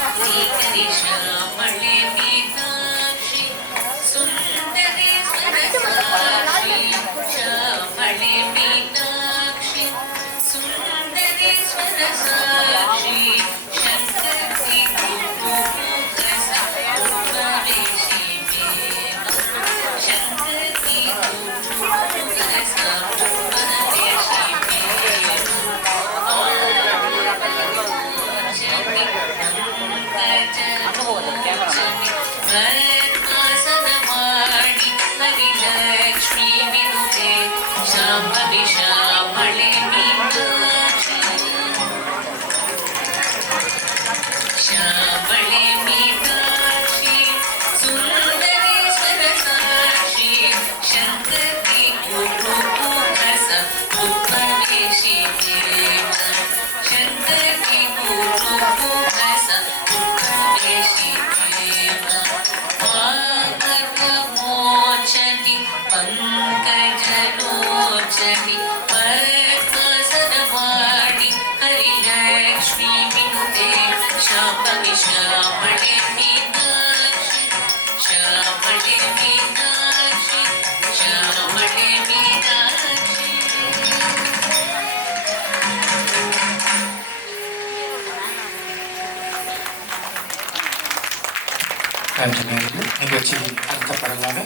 ಶ್ರೀಕರಿ ಶ್ಯಾಮಳೆ ಮೀನಾಕ್ಷಿ ಸುಂದರಿ ಸ್ವರಸಾಕ್ಷಿ ಶ್ಯಾಮಳೆ ಮೀನಾಕ್ಷಿ ಸುಂದರಿ ಸ್ವರಸಾಕ್ಷಿ ಶಂಕರಿ ಉಪವೇಶಿ ಶಂಕರಿ ಮಾಡಿ ಹರಿಲಕ್ಷ್ಮೀ ವಿನುತೆ ಶಾಂಭವಿ ಶ್ಯಾಮಳೆ ಮೀನಾಕ್ಷಿ ಶ್ಯಾಮಳೆ ಮೀನಾಕ್ಷಿ ಸುಂದರಿ ಸ್ವರಸಾಕ್ಷಿ ಶಂಕರಿ ಗುರುಪುರಸ ಉಪವೇಶಿ ಶಂಕರಿ ಗುರುಪುರಸ ಉಪವೇಶಿ ಮೋಚನಿ ಪಂಕಜಲೋಚನಿ ಪದ್ಮಸನವಾಣಿ ಹರಿಲಕ್ಷ್ಮೀ ವಿನುತೆ ಶಾಂಭವಿ ಶ್ಯಾಮಳೆ ಮೀನಾಕ್ಷಿ ಶ್ಯಾಮಳೆ ಮೀನಾಕ್ಷಿ ಶ್ಯಾಮಳೆ ಮೀನಾಕ್ಷಿ. நிகழ்ச்சி நடத்தப்படலாக